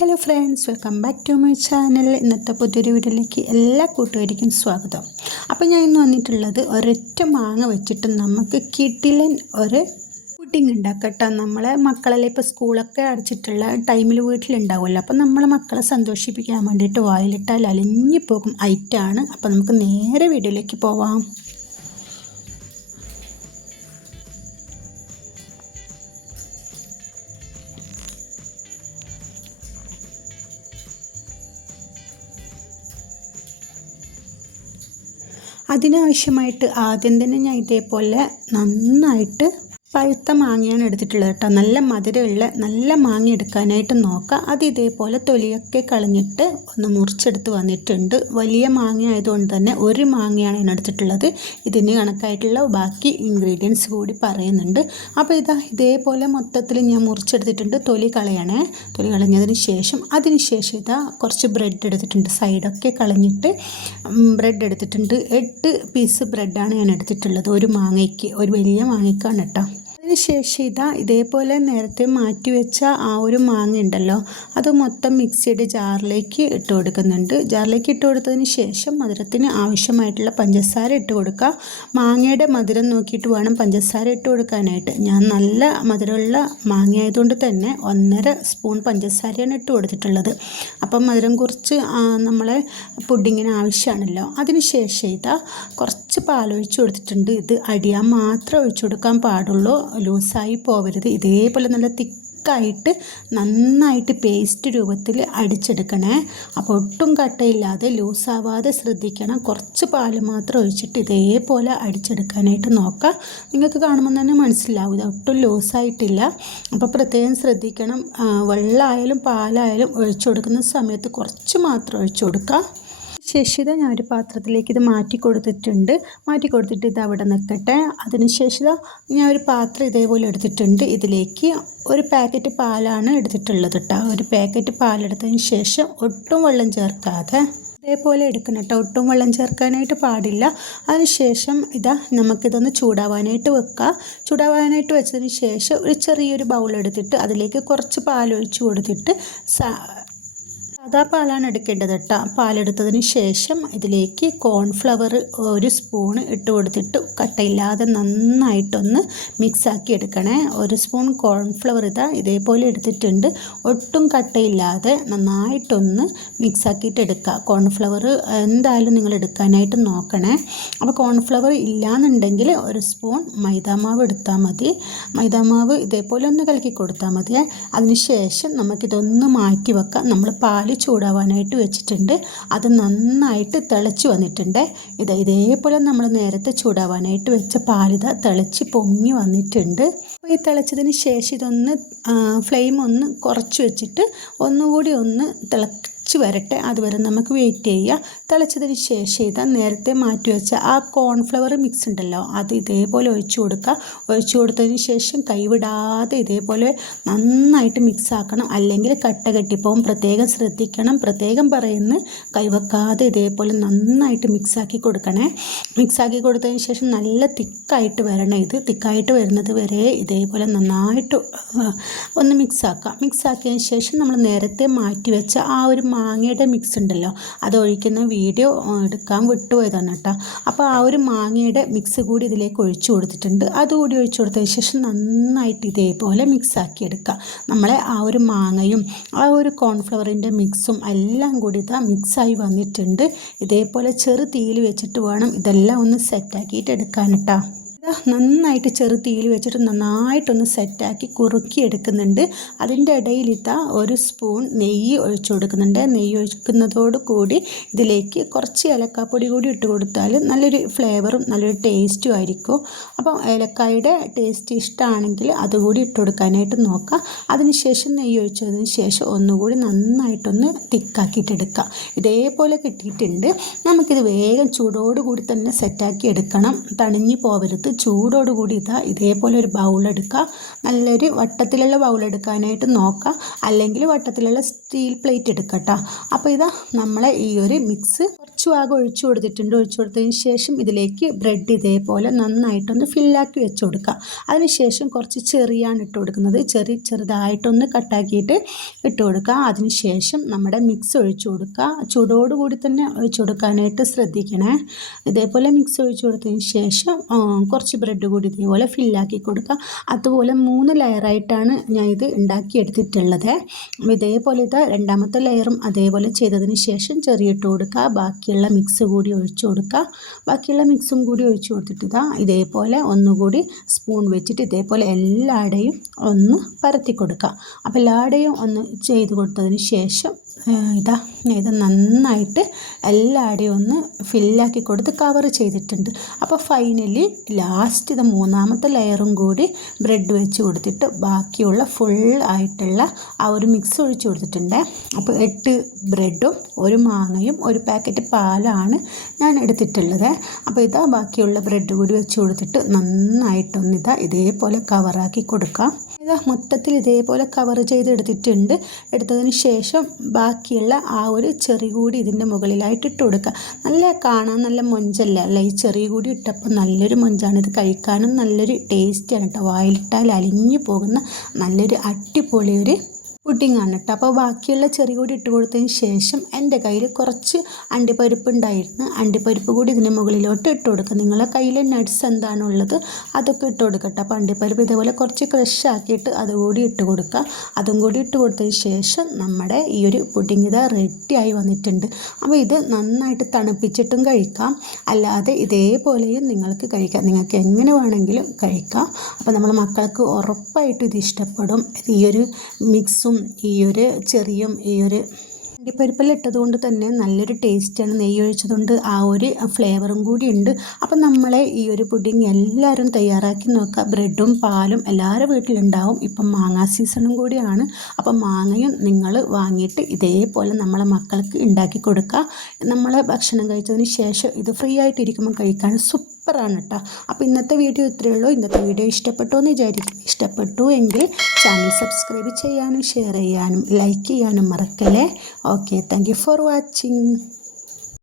Hello friends welcome back to my channel. ഇന്നത്തെ പുതിയൊരു വീഡിയോയിലേക്ക് എല്ലാ കൂട്ടുകാർക്കും സ്വാഗതം. അപ്പോൾ ഞാൻ ഇന്ന് വന്നിട്ടുള്ളത് ഒരൊറ്റ മാങ്ങ വെച്ചിട്ട് നമുക്ക് കിട്ടിലൻ ഒരു പുഡിങ് ഉണ്ടാക്കട്ടോ. നമ്മളെ മക്കളെല്ലാം ഇപ്പോൾ സ്കൂളൊക്കെ അടച്ചിട്ടുള്ള ടൈമിൽ വീട്ടിലുണ്ടാവുമല്ലോ. അപ്പോൾ നമ്മളെ മക്കളെ സന്തോഷിപ്പിക്കാൻ വേണ്ടിയിട്ട് വായിലിട്ടാൽ അലിഞ്ഞു പോകും ഐറ്റാണ്. അപ്പോൾ നമുക്ക് നേരെ വീഡിയോയിലേക്ക് പോവാം. അതിനാവശ്യമായിട്ട് ആദ്യം തന്നെ ഞാൻ ഇതേപോലെ നന്നായിട്ട് പഴുത്ത മാങ്ങയാണ് എടുത്തിട്ടുള്ളത് കേട്ടോ. നല്ല മധുരമുള്ള നല്ല മാങ്ങ എടുക്കാനായിട്ട് നോക്കുക അത് ഇതേപോലെ തൊലിയൊക്കെ കളഞ്ഞിട്ട് ഒന്ന് മുറിച്ചെടുത്ത് വന്നിട്ടുണ്ട്. വലിയ മാങ്ങ ആയതുകൊണ്ട് തന്നെ ഒരു മാങ്ങയാണ് ഞാൻ ഇതിന് കണക്കായിട്ടുള്ള ബാക്കി ഇൻഗ്രീഡിയൻസ് കൂടി പറയുന്നുണ്ട്. അപ്പോൾ ഇതാ ഇതേപോലെ മൊത്തത്തിൽ ഞാൻ മുറിച്ചെടുത്തിട്ടുണ്ട്. തൊലി കളയണേ. തൊലി കളഞ്ഞതിന് ശേഷം അതിന് ശേഷം ഇതാ കുറച്ച് ബ്രെഡ് എടുത്തിട്ടുണ്ട്. സൈഡൊക്കെ കളഞ്ഞിട്ട് ബ്രെഡ് എടുത്തിട്ടുണ്ട്. എട്ട് പീസ് ബ്രെഡാണ് ഞാൻ എടുത്തിട്ടുള്ളത്. ഒരു മാങ്ങയ്ക്ക് ഒരു വലിയ മാങ്ങയ്ക്കാണ് കേട്ടോ. അതിനുശേഷം ഇതാ ഇതേപോലെ നേരത്തെ മാറ്റി വെച്ച ആ ഒരു മാങ്ങ ഉണ്ടല്ലോ അത് മൊത്തം മിക്സിയുടെ ജാറിലേക്ക് ഇട്ട് കൊടുക്കുന്നുണ്ട്. ജാറിലേക്ക് ഇട്ട് കൊടുത്തതിന് ശേഷം മധുരത്തിന് ആവശ്യമായിട്ടുള്ള പഞ്ചസാര ഇട്ട് കൊടുക്കുക. മാങ്ങയുടെ മധുരം നോക്കിയിട്ട് വേണം പഞ്ചസാര ഇട്ട് കൊടുക്കാനായിട്ട്. ഞാൻ നല്ല മധുരമുള്ള മാങ്ങ ആയതുകൊണ്ട് തന്നെ ഒന്നര സ്പൂൺ പഞ്ചസാരയാണ് ഇട്ട് കൊടുത്തിട്ടുള്ളത്. അപ്പം മധുരം കുറച്ച് നമ്മളെ പുഡിങ്ങിന് ആവശ്യമാണല്ലോ. അതിനുശേഷം ഇതാ കുറച്ച് പാലൊഴിച്ച് കൊടുത്തിട്ടുണ്ട്. ഇത് അടിയാൻ മാത്രം ഒഴിച്ചു കൊടുക്കാൻ പാടുള്ളൂ. ലൂസായി പോവരുത്. ഇതേപോലെ നല്ല തിക്കായിട്ട് നന്നായിട്ട് പേസ്റ്റ് രൂപത്തിൽ അടിച്ചെടുക്കണേ. അപ്പോൾ ഒട്ടും കട്ടയില്ലാതെ ലൂസാവാതെ ശ്രദ്ധിക്കണം. കുറച്ച് പാൽ മാത്രം ഒഴിച്ചിട്ട് ഇതേപോലെ അടിച്ചെടുക്കാനായിട്ട് നോക്കുക നിങ്ങൾക്ക് കാണുമ്പോൾ തന്നെ മനസ്സിലാവും. ഇത് ഒട്ടും ലൂസായിട്ടില്ല. അപ്പോൾ പ്രത്യേകം ശ്രദ്ധിക്കണം. വെള്ളമായാലും പാലായാലും ഒഴിച്ചു കൊടുക്കുന്ന സമയത്ത് കുറച്ച് മാത്രം ഒഴിച്ചു കൊടുക്കുക ശേഷിത ഞാൻ ഒരു പാത്രത്തിലേക്ക് ഇത് മാറ്റി കൊടുത്തിട്ടുണ്ട്. മാറ്റി കൊടുത്തിട്ട് ഇത് അവിടെ നിൽക്കട്ടെ. അതിനുശേഷം ഞാൻ ഒരു പാത്രം ഇതേപോലെ എടുത്തിട്ടുണ്ട്. ഇതിലേക്ക് ഒരു പാക്കറ്റ് പാലാണ് എടുത്തിട്ടുള്ളത് കേട്ടോ ഒരു പാക്കറ്റ് പാലെടുത്തതിന് ശേഷം ഒട്ടും വെള്ളം ചേർക്കാതെ ഇതേപോലെ എടുക്കണം കേട്ടോ ഒട്ടും വെള്ളം ചേർക്കാനായിട്ട് പാടില്ല. അതിനുശേഷം ഇതാ നമുക്കിതൊന്ന് ചൂടാവാനായിട്ട് വെക്കുക ചൂടാവാനായിട്ട് വെച്ചതിന് ശേഷം ഒരു ചെറിയൊരു ബൗൾ എടുത്തിട്ട് അതിലേക്ക് കുറച്ച് പാലൊഴിച്ച് കൊടുത്തിട്ട് സാധാ പാലാണ് എടുക്കേണ്ടത് കേട്ടോ പാലെടുത്തതിന് ശേഷം ഇതിലേക്ക് കോൺഫ്ലവർ ഒരു സ്പൂൺ ഇട്ട് കൊടുത്തിട്ട് കട്ടയില്ലാതെ നന്നായിട്ടൊന്ന് മിക്സാക്കി എടുക്കണേ. ഒരു സ്പൂൺ കോൺഫ്ലവർ ഇതാ ഇതേപോലെ എടുത്തിട്ടുണ്ട്. ഒട്ടും കട്ടയില്ലാതെ നന്നായിട്ടൊന്ന് മിക്സാക്കിയിട്ട് എടുക്കുക കോൺഫ്ലവർ എന്തായാലും നിങ്ങൾ എടുക്കാനായിട്ട് നോക്കണേ. അപ്പോൾ കോൺഫ്ലവർ ഇല്ലയെന്നുണ്ടെങ്കിൽ ഒരു സ്പൂൺ മൈദാമാവ് എടുത്താൽ മതി. മൈദാമാവ് ഇതേപോലെ ഒന്ന് കലക്കി കൊടുത്താൽ മതി അതിനുശേഷം നമുക്കിതൊന്ന് മാറ്റി വെക്കാം നമ്മൾ പാൽ ചൂടാവാനായിട്ട് വെച്ചിട്ടുണ്ട്. അത് നന്നായിട്ട് തിളച്ച് വന്നിട്ടുണ്ട്. ഇത് ഇതേപോലെ നമ്മൾ നേരത്തെ ചൂടാവാനായിട്ട് വെച്ച പാലിത തിളച്ച് പൊങ്ങി വന്നിട്ടുണ്ട്. അപ്പോൾ ഈ തിളച്ചതിന് ശേഷം ഇതൊന്ന് ഫ്ലെയിം ഒന്ന് കുറച്ച് വെച്ചിട്ട് ഒന്നുകൂടി ഒന്ന് തിളച്ച് തിളച്ച് വരട്ടെ അതുവരെ നമുക്ക് വെയിറ്റ് ചെയ്യുക തിളച്ചതിന് ശേഷം ഇതാ നേരത്തെ മാറ്റി വെച്ച ആ കോൺഫ്ലവർ മിക്സ് ഉണ്ടല്ലോ അത് ഇതേപോലെ ഒഴിച്ചു കൊടുക്കുക ഒഴിച്ചു കൊടുത്തതിന് ശേഷം കൈവിടാതെ ഇതേപോലെ നന്നായിട്ട് മിക്സ് ആക്കണം. അല്ലെങ്കിൽ കട്ട കെട്ടിപ്പോവും. പ്രത്യേകം ശ്രദ്ധിക്കണം. പ്രത്യേകം പറയുന്ന കൈവെക്കാതെ ഇതേപോലെ നന്നായിട്ട് മിക്സാക്കി കൊടുക്കണേ. മിക്സാക്കി കൊടുത്തതിന് ശേഷം നല്ല തിക്കായിട്ട് വരണം ഇത്. തിക്കായിട്ട് വരുന്നത് വരെ ഇതേപോലെ നന്നായിട്ട് ഒന്ന് മിക്സാക്കാം മിക്സാക്കിയതിന് ശേഷം നമ്മൾ നേരത്തെ മാറ്റി വെച്ച ആ ഒരു മാങ്ങയുടെ മിക്സ് ഉണ്ടല്ലോ. അത് ഒഴിക്കുന്ന വീഡിയോ എടുക്കാൻ വിട്ടുപോയതാണ് കേട്ടോ അപ്പോൾ ആ ഒരു മാങ്ങയുടെ മിക്സ് കൂടി ഇതിലേക്ക് ഒഴിച്ചു കൊടുത്തിട്ടുണ്ട്. അതുകൂടി ഒഴിച്ചു കൊടുത്തതിന് ശേഷം നന്നായിട്ട് ഇതേപോലെ മിക്സ് ആക്കി എടുക്കുക. നമ്മളെ ആ ഒരു മാങ്ങയും ആ ഒരു കോൺഫ്ലവറിന്റെ മിക്സും എല്ലാം കൂടി ഇതാ മിക്സായി വന്നിട്ടുണ്ട്. ഇതേപോലെ ചെറു തീയിൽ വെച്ചിട്ട് വേണം ഇതെല്ലാം ഒന്ന് സെറ്റാക്കിയിട്ട് എടുക്കാൻ കേട്ടോ നന്നായിട്ട് ചെറു തീയിൽ വെച്ചിട്ട് നന്നായിട്ടൊന്ന് സെറ്റാക്കി കുറുക്കി എടുക്കുന്നുണ്ട് അതിന്റെ ഇടയിലിത്ത ഒരു സ്പൂൺ നെയ്യ് ഒഴിച്ചു കൊടുക്കുന്നുണ്ട്. നെയ്യ് ഒഴിക്കുന്നതോട് കൂടി ഇതിലേക്ക് കുറച്ച് ഏലക്കാപ്പൊടി കൂടി ഇട്ട് കൊടുത്താൽ നല്ലൊരു ഫ്ലേവറും നല്ലൊരു ടേസ്റ്റും ആയിരിക്കും. അപ്പോൾ ഏലക്കായുടെ ടേസ്റ്റ് ഇഷ്ടമാണെങ്കിൽ അതുകൂടി ഇട്ട് കൊടുക്കാനായിട്ട് നോക്കാം. അതിനുശേഷം നെയ്യ് ഒഴിച്ചതിന് ശേഷം ഒന്നുകൂടി നന്നായിട്ടൊന്ന് തിക്കാക്കിയിട്ടെടുക്കുക ഇതേപോലെ കിട്ടിയിട്ടുണ്ട്. നമുക്കിത് വേഗം ചൂടോടുകൂടി തന്നെ സെറ്റാക്കി എടുക്കണം. തണിഞ്ഞു പോവരുത്. ചൂടോടുകൂടി ഇതാ ഇതേപോലെ ഒരു ബൗൾ എടുക്കുക നല്ലൊരു വട്ടത്തിലുള്ള ബൗൾ എടുക്കാനായിട്ട് നോക്കുക അല്ലെങ്കിൽ വട്ടത്തിലുള്ള സ്റ്റീൽ പ്ലേറ്റ് എടുക്കുക കേട്ടോ അപ്പോൾ ഇതാ നമ്മളെ ഈ ഒരു മിക്സ് കുറച്ച് ഭാഗം ഒഴിച്ചു കൊടുത്തിട്ടുണ്ട്. ഒഴിച്ചു കൊടുത്തതിന് ശേഷം ഇതിലേക്ക് ബ്രെഡ് ഇതേപോലെ നന്നായിട്ടൊന്ന് ഫില്ലാക്കി വെച്ച് കൊടുക്കുക. അതിനുശേഷം കുറച്ച് ചെറിയാണ് ഇട്ട് കൊടുക്കുന്നത്. ചെറി ചെറുതായിട്ടൊന്ന് കട്ടാക്കിയിട്ട് ഇട്ട് കൊടുക്കുക. അതിനുശേഷം നമ്മുടെ മിക്സ് ഒഴിച്ചു കൊടുക്കുക. ചൂടോടുകൂടി തന്നെ ഒഴിച്ചു കൊടുക്കാനായിട്ട് ശ്രദ്ധിക്കണേ. ഇതേപോലെ മിക്സ് ഒഴിച്ചു കൊടുത്തതിന് ശേഷം കുറച്ച് ബ്രെഡ് കൂടി ഇതേപോലെ ഫില്ലാക്കി കൊടുക്കുക. അതുപോലെ മൂന്ന് ലെയറായിട്ടാണ് ഞാൻ ഇത് ഉണ്ടാക്കിയെടുത്തിട്ടുള്ളത്. ഇതേപോലെ ഇത് രണ്ടാമത്തെ ലെയറും അതേപോലെ ചെയ്തതിന് ശേഷം ചെറിയിട്ട് കൊടുക്കുക. ബാക്കിയുള്ള മിക്സ് കൂടി ഒഴിച്ചു കൊടുക്കുക. ബാക്കിയുള്ള മിക്സും കൂടി ഒഴിച്ചു കൊടുത്തിട്ട് ഇതാ ഇതേപോലെ ഒന്നുകൂടി സ്പൂൺ വെച്ചിട്ട് ഇതേപോലെ എല്ലാടെയും ഒന്ന് പരത്തി കൊടുക്കുക. അപ്പോൾ എല്ലാടെയും ഒന്ന് ചെയ്ത് കൊടുത്തതിന് ശേഷം ഇതാ ഇത് നന്നായിട്ട് എല്ലാവിടെയും ഒന്ന് ഫില്ലാക്കി കൊടുത്ത് കവർ ചെയ്തിട്ടുണ്ട്. അപ്പോൾ ഫൈനലി ലാസ്റ്റ് ഇത് മൂന്നാമത്തെ ലെയറും കൂടി ബ്രെഡ് വെച്ച് കൊടുത്തിട്ട് ബാക്കിയുള്ള ഫുൾ ആയിട്ടുള്ള ആ ഒരു മിക്സ് ഒഴിച്ച് കൊടുത്തിട്ടുണ്ട്. അപ്പോൾ എട്ട് ബ്രെഡും ഒരു മാങ്ങയും ഒരു പാക്കറ്റ് പാലാണ് ഞാൻ എടുത്തിട്ടുള്ളത്. അപ്പോൾ ഇതാ ബാക്കിയുള്ള ബ്രെഡ് കൂടി വെച്ച് കൊടുത്തിട്ട് നന്നായിട്ടൊന്ന് ഇതാ ഇതേപോലെ കവറാക്കി കൊടുക്കാം. ഇതാ മൊത്തത്തിൽ ഇതേപോലെ കവർ ചെയ്തെടുത്തിട്ടുണ്ട്. എടുത്തതിന് ശേഷം ബാക്കിയുള്ള ആ ഒരു ചെറി കൂടി ഇതിന്റെ മുകളിലായിട്ട് ഇട്ട് കൊടുക്കുക. നല്ല കാണാൻ നല്ല മൊഞ്ചല്ല? അല്ല ഈ ചെറിയ കൂടി ഇട്ടപ്പോൾ നല്ലൊരു മൊഞ്ചാണ്. ഇത് കഴിക്കാനും നല്ലൊരു ടേസ്റ്റാണ് കേട്ടോ. വായിലിട്ടാൽ അലിഞ്ഞു പോകുന്ന നല്ലൊരു അടിപൊളി ആണ് കേട്ടോ അപ്പോൾ ബാക്കിയുള്ള ചെറിയ കൂടി ഇട്ട് കൊടുത്തതിന് ശേഷം എന്റെ കയ്യിൽ കുറച്ച് അണ്ടിപ്പരിപ്പ് ഉണ്ടായിരുന്നു. അണ്ടിപ്പരിപ്പ് കൂടി ഇതിന് മുകളിലോട്ട് ഇട്ട് കൊടുക്കുക. നിങ്ങളെ കയ്യിൽ നട്ട്സ് എന്താണുള്ളത് അതൊക്കെ ഇട്ട് കൊടുക്കട്ടെ അപ്പോൾ അണ്ടിപ്പരിപ്പ് ഇതേപോലെ കുറച്ച് ക്രഷ് ആക്കിയിട്ട് അതുകൂടി ഇട്ട് കൊടുക്കുക. അതും കൂടി ഇട്ട് കൊടുത്തതിന് ശേഷം നമ്മുടെ ഈ ഒരു പുഡിംഗ് ഇത് റെഡിയായി വന്നിട്ടുണ്ട്. അപ്പോൾ ഇത് നന്നായിട്ട് തണുപ്പിച്ചിട്ടും കഴിക്കാം. അല്ലാതെ ഇതേപോലെയും നിങ്ങൾക്ക് കഴിക്കാം. നിങ്ങൾക്ക് എങ്ങനെ വേണമെങ്കിലും കഴിക്കാം. അപ്പോൾ നമ്മൾ മക്കൾക്ക് ഉറപ്പായിട്ടും ഇത് ഇഷ്ടപ്പെടും. ഈ ഒരു മിക്സും ഈ ഒരു ചെറിയും ഈ ഒരു അണ്ടിപ്പരിപ്പെല്ലാം കൊണ്ട് തന്നെ നല്ലൊരു ടേസ്റ്റാണ് നെയ്യ് ഒഴിച്ചതുകൊണ്ട് ആ ഒരു ഫ്ലേവറും കൂടി ഉണ്ട്. അപ്പം നമ്മളെ ഈ ഒരു പുഡിങ് എല്ലാവരും തയ്യാറാക്കി നോക്കുക. ബ്രെഡും പാലും എല്ലാവരും വീട്ടിലുണ്ടാവും. ഇപ്പം മാങ്ങാ സീസണും കൂടിയാണ്. അപ്പം മാങ്ങയും നിങ്ങൾ വാങ്ങിയിട്ട് ഇതേപോലെ നമ്മളെ മക്കൾക്ക് ഉണ്ടാക്കി കൊടുക്കുക. നമ്മളെ ഭക്ഷണം കഴിച്ചതിന് ശേഷം ഇത് ഫ്രീ ആയിട്ടിരിക്കുമ്പോൾ കഴിക്കാൻ കഴിക്കാൻ സൂപ്പറാണ് കേട്ടോ അപ്പോൾ ഇന്നത്തെ വീഡിയോ ഇത്രയേ ഉള്ളൂ. ഇന്നത്തെ വീഡിയോ ഇഷ്ടപ്പെട്ടു എന്ന് വിചാരിക്കും ഇഷ്ടപ്പെട്ടു എങ്കിൽ ചാനൽ സബ്സ്ക്രൈബ് ചെയ്യാനും ഷെയർ ചെയ്യാനും ലൈക്ക് ചെയ്യാനും മറക്കല്ലേ? Okay thank for watching